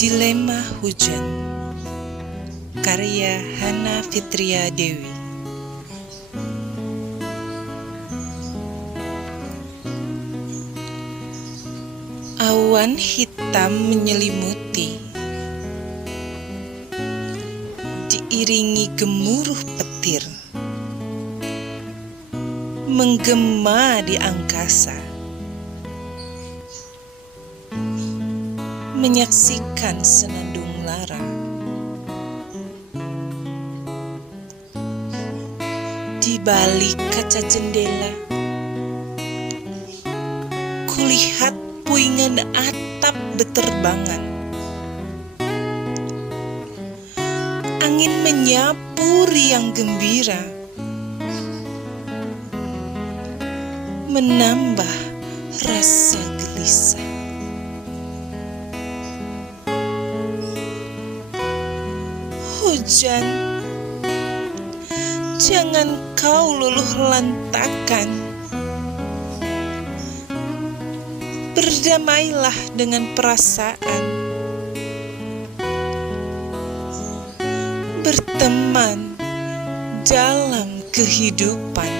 Dilema Hujan, karya Hana Fitria Dewi. Awan hitam menyelimuti, diiringi gemuruh petir, menggema di angkasa, menyaksikan senandung lara. Di balik kaca jendela, kulihat puingan atap beterbangan. Angin menyapu riang gembira, menambah rasa gelisah. Hujan, jangan kau luluh lantakan. Berdamailah dengan perasaan, berteman dalam kehidupan.